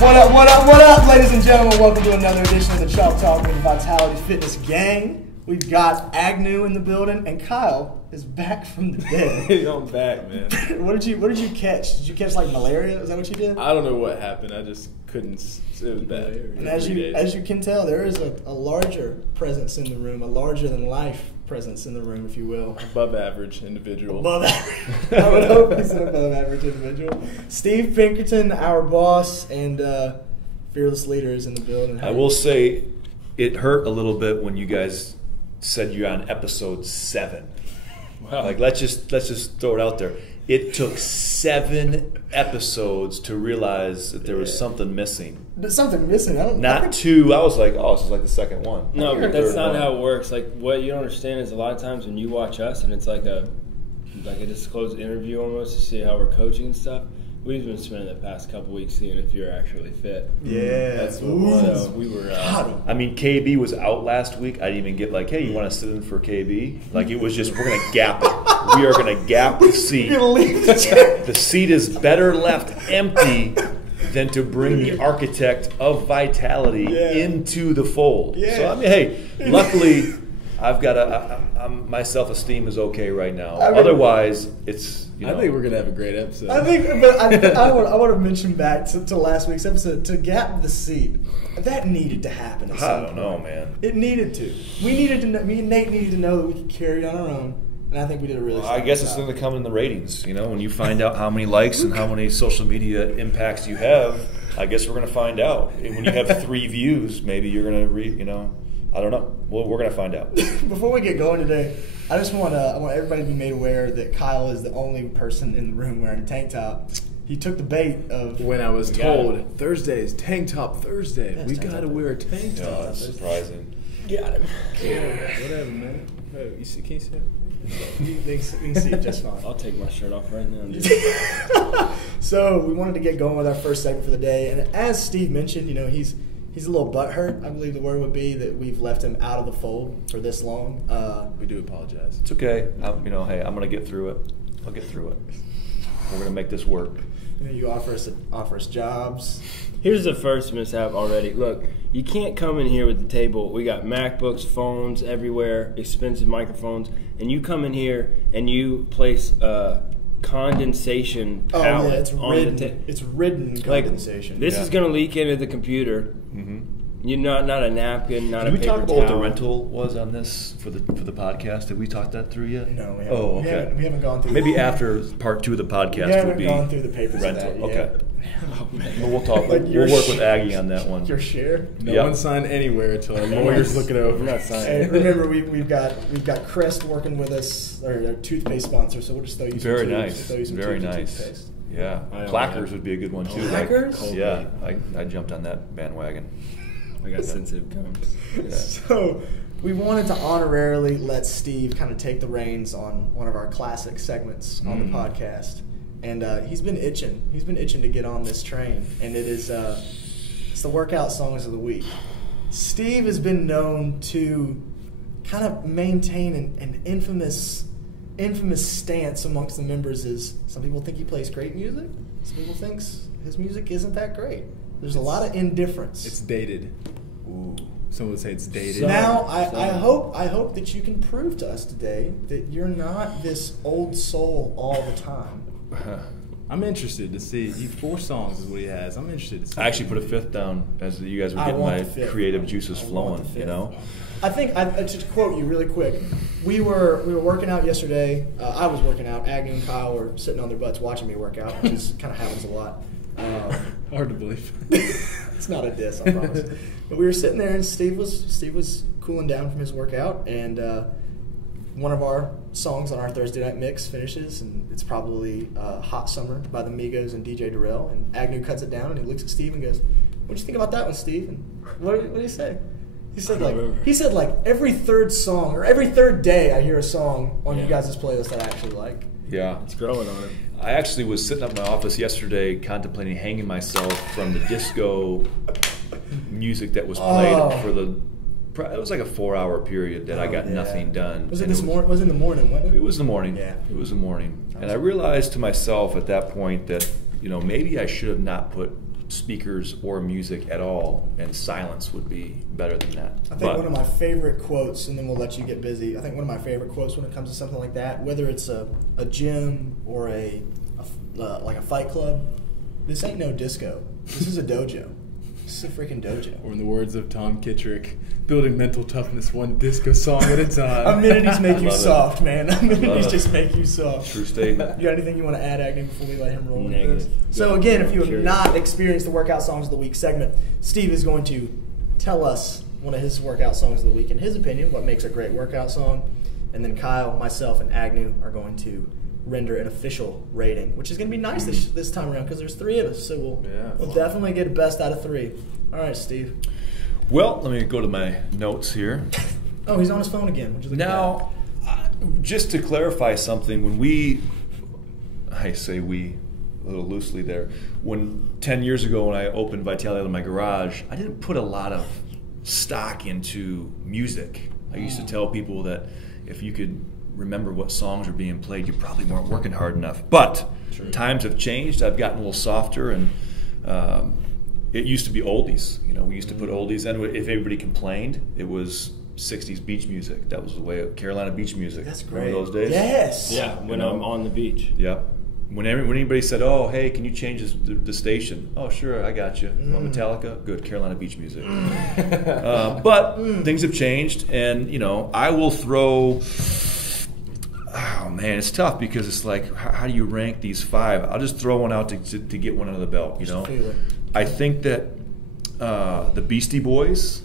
What up, ladies and gentlemen? Welcome to another edition of the Chalk Talk with the Vitality Fitness Gang. We've got Agnew in the building, and Kyle is back from the dead. I'm back, man. What did you catch? Did you catch like malaria? Is that what you did? I don't know what happened. I just couldn't. It was bad. And as you can tell, there is a larger presence in the room, a larger than life presence in the room, if you will. Above average individual. Above average. I would hope he's an above average individual. Steve Pinkerton, our boss and fearless leader, is in the building. I will say, it hurt a little bit when you guys said you're on episode 7. Wow. Like let's just throw it out there. It took 7 episodes to realize that there was something missing. There's something missing. Not 2. I was like, oh, this is like the second one. No, but that's not how it works. Like, what you don't understand is a lot of times when you watch us and it's like a disclosed interview almost to see how we're coaching and stuff. We've been spending the past couple weeks seeing if you're actually fit. Yeah, that's what it was. So we were. I mean, KB was out last week. I didn't even get like, hey, you want to sit in for KB? Like, it was just, we're going to gap it. We are going to gap the seat. The seat is better left empty than to bring the architect of Vitality into the fold. Yeah. So, I mean, hey, luckily, I've got my self-esteem is okay right now. Otherwise, it's, I think we're going to have a great episode. I want to mention back to last week's episode, to gap the seat. That needed to happen. I don't know, man. It needed to. Me and Nate needed to know that we could carry it on our own. And I think we did a really I guess it's going to come in the ratings. You know, when you find out how many likes and how many social media impacts you have, I guess we're going to find out. When you have 3 views, maybe you're going to I don't know. Well, we're going to find out. Before we get going today, I just want everybody to be made aware that Kyle is the only person in the room wearing a tank top. He took the bait of when I was told Thursday is Tank Top Thursday. Yeah, we got to wear a tank top. Oh, that's surprising. Got him. Yeah, whatever, man. Oh, can you see it? You can see it just fine. I'll take my shirt off right now. So we wanted to get going with our first segment for the day, and as Steve mentioned, he's a little butthurt, I believe the word would be, that we've left him out of the fold for this long. We do apologize. It's okay. Hey, I'm going to get through it. I'll get through it. We're going to make this work. You offer us jobs. Here's the first mishap already. Look, you can't come in here with the table. We got MacBooks, phones everywhere, expensive microphones, and you come in here and you place condensation palette on the table. It's ridden condensation. This is going to leak into the computer. Mm-hmm. You're not a napkin, not a paper towel. Did we talk about what the rental was on this for the podcast? Did we talk that through yet? No, we haven't. Oh, okay. We haven't gone through. Maybe after part 2 of the podcast would be gone through the papers rental. of that Okay. yet. Oh, man. But we'll talk. We'll work with Aggie on that one. Your share. No one signed anywhere until our lawyers look it over. We're not signing. And remember, we've got Crest working with us, our toothpaste sponsor. So we'll just throw you some. Very nice. Toothpaste. Yeah. Plackers would be a good one too. Plackers? Yeah. I jumped on that bandwagon. I got sensitive gums. Yeah. So we wanted to honorarily let Steve kind of take the reins on one of our classic segments on the podcast. And he's been itching. He's been itching to get on this train. And it's the Workout Songs of the Week. Steve has been known to kind of maintain an infamous stance amongst the members. Is some people think he plays great music. Some people think his music isn't that great. There's a lot of indifference. It's dated. Ooh. Some would say it's dated. Now, I hope that you can prove to us today that you're not this old soul all the time. I'm interested to see. 4 songs is what he has. I'm interested to see. I actually put a 5th down as you guys were getting my creative juices flowing. I think to quote you really quick. We were working out yesterday. I was working out. Agnew and Kyle were sitting on their butts watching me work out, which is kind of happens a lot. Hard to believe. It's not a diss, I promise. But we were sitting there, and Steve was cooling down from his workout, and one of our songs on our Thursday night mix finishes, and it's probably "Hot Summer" by the Migos and DJ Darrell. And Agnew cuts it down, and he looks at Steve and goes, "What do you think about that one, Steve?" And what did he say? He said like every third song or every third day I hear a song on you guys' playlist that I actually like. Yeah, it's growing on it. I actually was sitting up in my office yesterday contemplating hanging myself from the disco music that was played for it was like a 4-hour period that I got nothing done. Was it this morning? Was it in the morning? Wasn't it? It was in the morning. Yeah. It was in the morning. And I realized to myself at that point that, maybe I should have not put speakers or music at all, and silence would be better than that. I think one of my favorite quotes, and then we'll let you get busy. I think one of my favorite quotes when it comes to something like that, whether it's a gym or like a fight club, this ain't no disco. This is a dojo. This is a freaking dojo. Or in the words of Tom Kittrick, building mental toughness one disco song at a time. Amenities make you Love it. soft, man. Amenities Love it. just make you soft. True statement. You got anything you want to add, Agnew, before we let him roll into Negative. this? So again, if you have Curious. not experienced the Workout Songs of the Week segment, Steve is going to tell us one of his workout songs of the week, in his opinion, what makes a great workout song. And then Kyle, myself, and Agnew are going to render an official rating, which is going to be nice this time around because there's 3 of us, so we'll definitely get a best out of 3. All right, Steve. Well, let me go to my notes here. Oh, he's on his phone again. Would you look at Now, just to clarify something, when I say we a little loosely there, 10 years ago when I opened Vitality in my garage, I didn't put a lot of stock into music. I used to tell people that if you could remember what songs are being played, you probably weren't working hard enough. But times have changed. I've gotten a little softer, and it used to be oldies. We used to put oldies in. If everybody complained, it was 60s beach music. That was the way of Carolina beach music. That's great. Remember those days? Yes. Yeah, when I'm on the beach. Yep. When anybody said, "Oh, hey, can you change the station?" "Oh, sure, I got you." Metallica, good. Carolina beach music. But things have changed, and I will throw. Oh man, it's tough because it's like, how do you rank these 5? I'll just throw one out to get one under the belt. Feel it. I think that the Beastie Boys,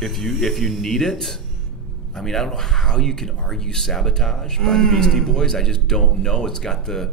if you need it. I mean, I don't know how you can argue Sabotage by the Beastie Boys. I just don't know. It's got the.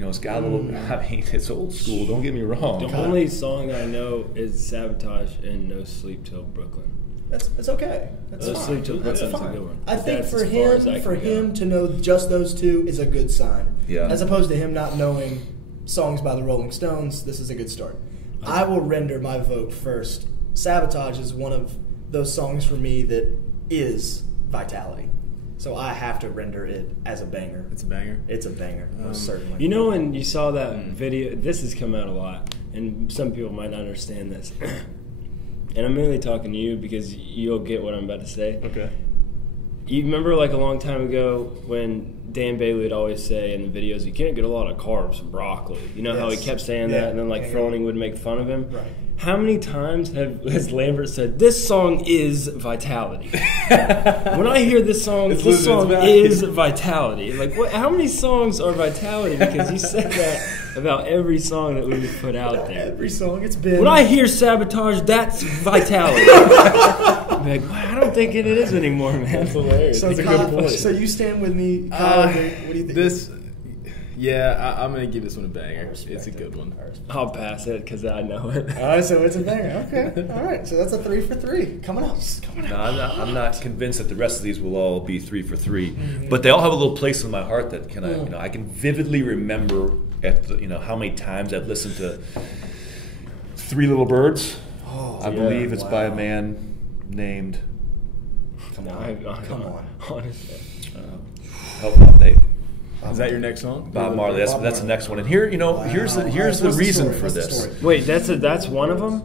It's got a little. I mean, it's old school. Don't get me wrong. The only song I know is Sabotage and No Sleep Till Brooklyn. It's okay. That's No fine. Sleep Till That's Brooklyn's a fine. good one. I think That's for as far as I him, can go. to know just those 2 is a good sign. Yeah. As opposed to him not knowing songs by the Rolling Stones, this is a good start. I will render my vote first. Sabotage is one of those songs for me that is Vitality. So I have to render it as a banger. It's a banger. It's a banger, most certainly. When you saw that video, this has come out a lot, and some people might not understand this. And I'm mainly talking to you because you'll get what I'm about to say. Okay. You remember like a long time ago when Dan Bailey would always say in the videos, you can't get a lot of carbs from broccoli. You know how he Yes. kept saying Yeah. that, and then like Froning would make fun of him? Right. How many times has Lambert said, this song is Vitality? When I hear this song, It's this losing its song value. is Vitality. Like, how many songs are Vitality? Because you said that about every song that we would put out there. Every song it's been. When I hear Sabotage, that's Vitality. I'm like, well, I don't think it is anymore, man. That's hilarious. so, That's a Kyle, good point. so you stand with me, Kyle. What do you think? I'm going to give this one a banger. It's a respect good it. one. I'll pass it because I know it. All right, so it's a banger. Okay, all right. So that's a 3 for 3. Coming up. No, I'm not convinced that the rest of these will all be 3 for 3, but they all have a little place in my heart that I can vividly remember how many times I've listened to 3 Little Birds. I believe it's by a man named. Come on. Honestly. Help out, Nate. Is that your next song? Bob Marley. That's the next one. And here, here's the What's reason story? for What's the this. story? Wait, that's one of them?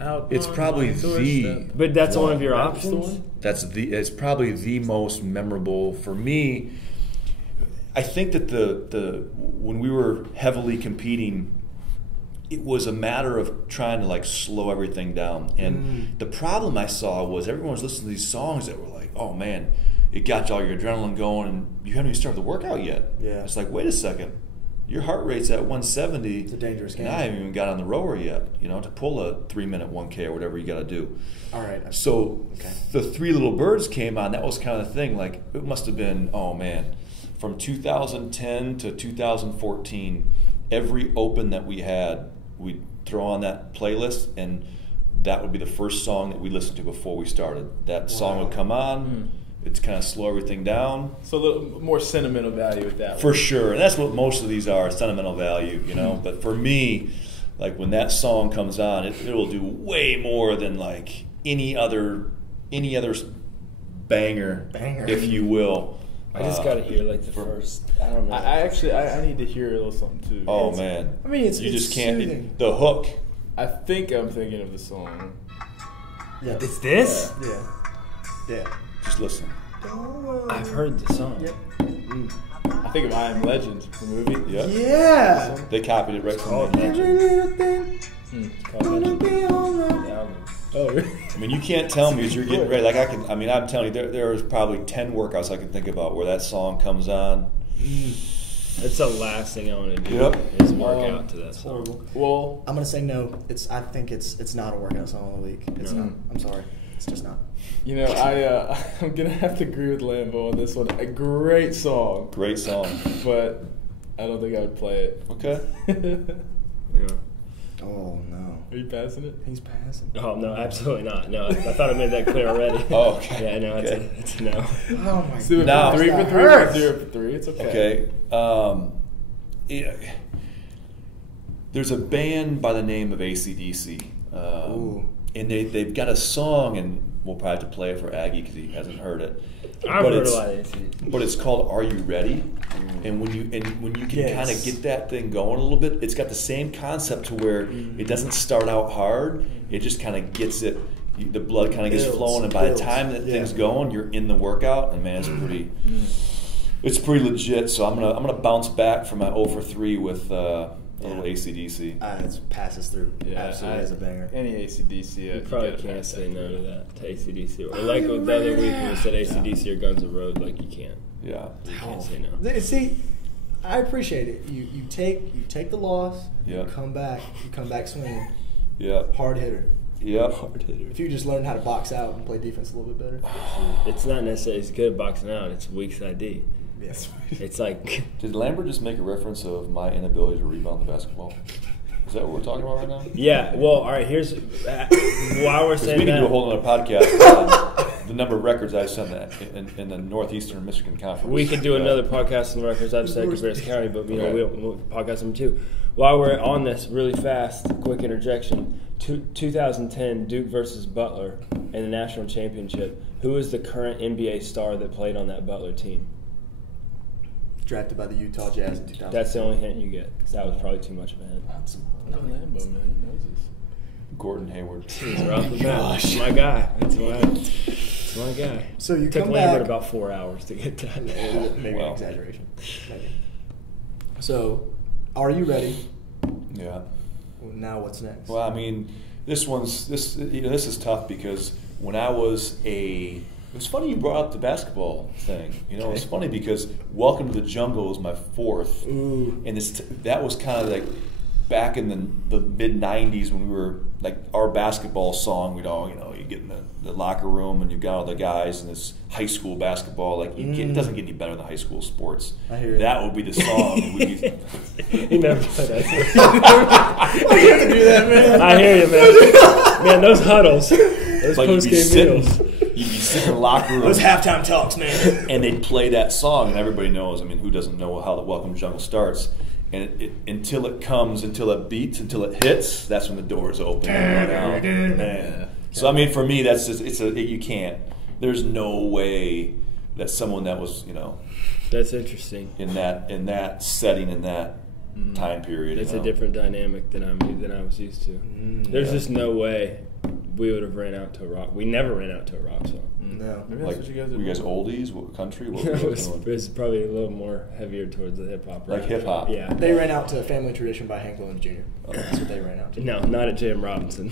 Out It's on probably my the. doorstep. But that's one of your That's the options? one? It's probably the most memorable for me. I think that the when we were heavily competing, it was a matter of trying to slow everything down. And the problem I saw was everyone was listening to these songs that were like, oh man, it got all your adrenaline going, and you haven't even started the workout yet. Yeah. It's like, wait a second, your heart rate's at 170. It's a dangerous game. And I haven't even got on the rower yet, to pull a 3-minute 1K or whatever you got to do. All right. So Okay. the 3 Little Birds came on. That was kind of the thing. Like, it must have been, oh man, from 2010 to 2014, every open that we had, we'd throw on that playlist, and that would be the first song that we listened to before we started. That song would come on. It's kind of slow everything down. So a little more sentimental value with that For one. sure. And that's what most of these are, sentimental value, But for me, when that song comes on, it will do way more than any other banger, Banger. if you will, I just got to hear like the first. I don't know. I need to hear a little something too. Oh man! I mean, it's just can't. soothing. The hook. I think I'm thinking of the song. Yeah. It's this? Yeah. Just listen. I've heard the song. Yep. I think of I Am Legend, the movie. Yeah. Yeah. They copied it right from called the Legend. It's called Legend. The album. Oh, really? I mean, you can't tell me as you're getting ready. Like I'm telling you, there's probably 10 workouts I can think about where that song comes on. It's the last thing I want to do. Yep. Is work out to that song. Horrible. Well, I'm gonna say no. I think it's not a workout song of the week. It's not. I'm sorry. It's just not. you know, I'm gonna have to agree with Lambo on this one. A great song, Great song. but I don't think I would play it. Okay. Yeah. Oh no. Are you passing it? He's passing. Oh no, absolutely not. No, I thought I made that clear already. Oh, okay. Yeah, no, Okay. it's a no. Oh my So Now- 3 for That 3, hurts. 0 for 3. It's okay. Okay. Yeah. There's a band by the name of AC/DC. Ooh. And they've got a song, and we'll probably have to play it for Aggie because he hasn't heard it. I've But heard a it's- lot of AC/DC. But it's called "Are You Ready?" And when you can Yes. kind of get that thing going a little bit, it's got the same concept to where it doesn't start out hard. It just kind of gets it. The blood kind of gets Builds, flowing, and by builds. the time that Yeah. thing's going, you're in the workout, and man, it's pretty. It's pretty legit. So I'm gonna bounce back from my 0 for 3 with a little AC/DC. It passes through. Yeah, Absolutely, as a banger. Any AC/DC, You probably can't say no to that, to AC/DC. Or like the other week when we said AC/DC or Guns N' Roses, like you can't. Yeah. You can't say no. See, I appreciate it. You take the loss. Yeah. You come back swinging. Yep. Hard hitter. Yep. If you just learn how to box out and play defense a little bit better. It's not necessarily as good at boxing out. It's weak side D. Yes. It's like Did Lambert just make a reference of my inability to rebound the basketball? Is that what we're talking about right now? yeah. Well, all right. Here's while we're Because saying we can that. do a whole other podcast on the number of records I've sent that in the Northeastern Michigan Conference. We could do another podcast on the records I've set Cabarrus County, but you know Okay. we'll podcast number 2. While we're on this, really fast, quick interjection. 2010 Duke versus Butler in the national championship. Who is the current NBA star that played on that Butler team? Drafted by the Utah Jazz in 2000. That's the only hint you get. That was probably too much of a hint. No, Lambo, man. He knows this. Gordon Hayward. He's off the bat. It's my guy. It's my guy. So you Took come Lambert back. about 4 hours to get that. Maybe Well. an exaggeration. Maybe. So, are you ready? Yeah. Well, now what's next? Well, I mean, this is tough because when I was it's funny you brought up the basketball thing. You know, it's funny because Welcome to the Jungle was my 4th, Ooh. and that was kind of like back in the mid '90s when we were like our basketball song. We'd all you get in the locker room and you've got all the guys and it's high school basketball. Like it doesn't get any better than high school sports. I hear it. That would be the song. It would be, He never said that. You have to do that, man. I hear you, man. Man, those huddles, those like you'd be post-game sitting, meals. you'd be sitting in the locker room. Those halftime talks, man. And they'd play that song, and everybody knows. I mean, who doesn't know how the Welcome to Jungle starts? And until it comes, until it beats, until it hits, that's when the doors open. And run out. Man. So I mean, for me, that's just you can't. There's no way that someone that was That's interesting. in that setting in that time period. It's a different dynamic than I was used to. There's just no way we would have ran out to a rock. We never ran out to a rock song. No. Maybe that's Like, what you guys were did. you guys oldies? What country? What were It you was, doing? it was probably a little more heavier towards the hip hop. Like hip hop? Yeah. They ran out to Family Tradition by Hank Williams Jr. That's what they ran out to. No, not at J.M. Robinson.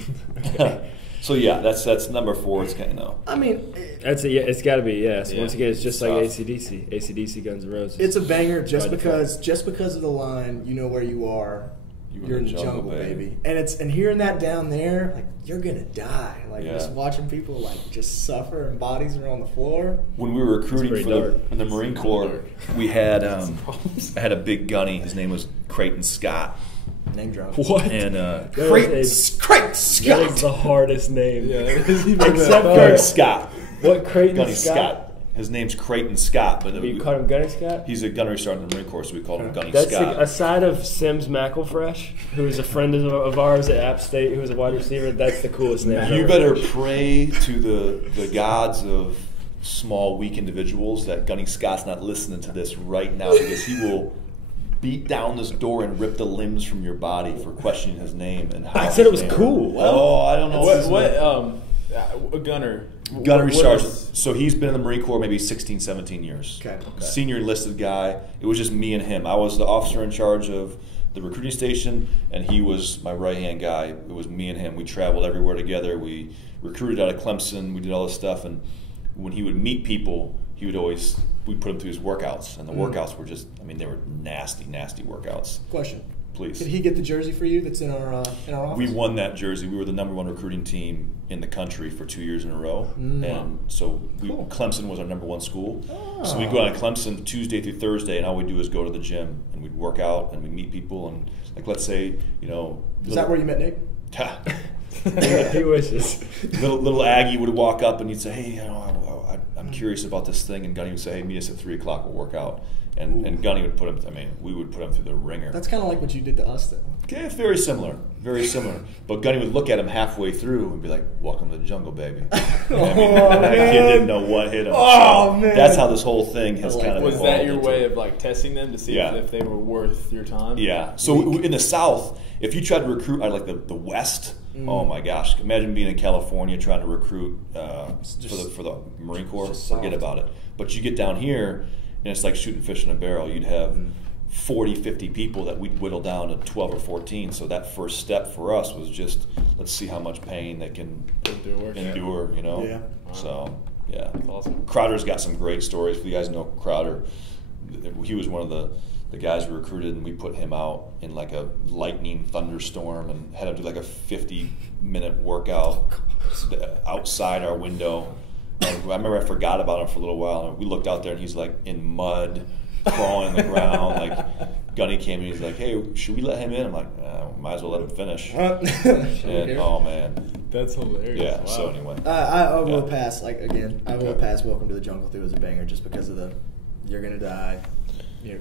So yeah, that's number 4. It's kind of I mean, It's got to be yes. Yeah. Once again, it's just like Tough. AC/DC, AC/DC, Guns N' Roses. it's a banger just By default. because of the line. You know where you are. You're in the jungle, baby. And hearing that down there, like you're gonna die. Like Yeah. just watching people like just suffer and bodies are on the floor. When we were recruiting pretty for dark. in the Marine Corps, we had I had a big gunny. His name was Creighton Scott, Name drop. what? and Creighton That Scott. is the hardest name. Yeah, it is even Except that for- Gunny Scott, What Creighton Gunny Scott? Scott. His name's Creighton Scott, but You called him Gunny Scott? he's a gunnery sergeant in the Marine Corps, so we called him Gunny That's Scott. aside of Sims McElfresh, who is a friend of ours at App State, who was a wide receiver. That's the coolest name. I've You ever better heard. pray to the gods of small, weak individuals that Gunny Scott's not listening to this right now because he will beat down this door and rip the limbs from your body for questioning his name and how. I said it was his name- cool. Oh, I don't know. What Gunner? Gunnery what Sergeant. is- So he's been in the Marine Corps maybe 16, 17 years. Okay. Senior enlisted guy. It was just me and him. I was the officer in charge of the recruiting station, and he was my right-hand guy. It was me and him. We traveled everywhere together. We recruited out of Clemson. We did all this stuff. And when he would meet people, we'd put him through his workouts. And the workouts were just, I mean, they were nasty, nasty workouts. Question. Please. Did he get the jersey for you that's in our office? We won that jersey. We were the #1 recruiting team in the country for 2 years in a row. And so Cool. Clemson was our #1 school. So we'd go out to Clemson Tuesday through Thursday, and all we'd do is go to the gym, and we'd work out, and we'd meet people. And, like, let's say, Is that where you met Nate? He wishes. little Aggie would walk up, and he'd say, hey, I'm curious about this thing. And Gunny would say, hey, meet us at 3 o'clock, we'll work out. And Gunny would put him, we would put him through the ringer. That's kind of like what you did to us, though. Okay, it's very similar, very similar. But Gunny would look at him halfway through and be like, welcome to the jungle, baby. That kid didn't know what hit him. Oh, man. That's how this whole thing has kind of Was evolved that your into. way of like testing them to see Yeah. if they were worth your time? Yeah. So in the South, if you tried to recruit out of like the West, oh my gosh, imagine being in California trying to recruit for the Marine Corps. just Forget soft. about it. But you get down here, and it's like shooting fish in a barrel. You'd have 40, 50 people that we'd whittle down to 12 or 14. So that first step for us was just, let's see how much pain they can endure, you know? Yeah. So, yeah. That's awesome. Crowder's got some great stories. If you guys know Crowder, he was one of the guys we recruited, and we put him out in like a lightning thunderstorm and had him do like a 50-minute workout outside our window. And I remember I forgot about him for a little while, and we looked out there, and he's like in mud, crawling on the ground. Like Gunny came, and he's like, "Hey, should we let him in?" I'm like, "Might as well let him finish." And oh man, That's hilarious. yeah. Wow. So anyway, I will Yeah. pass. I will Okay. pass. Welcome to the Jungle through as a banger, just because of the "you're gonna die." Yeah,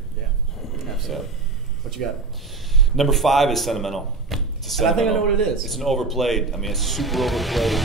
absolutely. What you got? number 5 is sentimental. It's a And I think I sentimental. know what it is. It's an overplayed. I mean, it's super overplayed.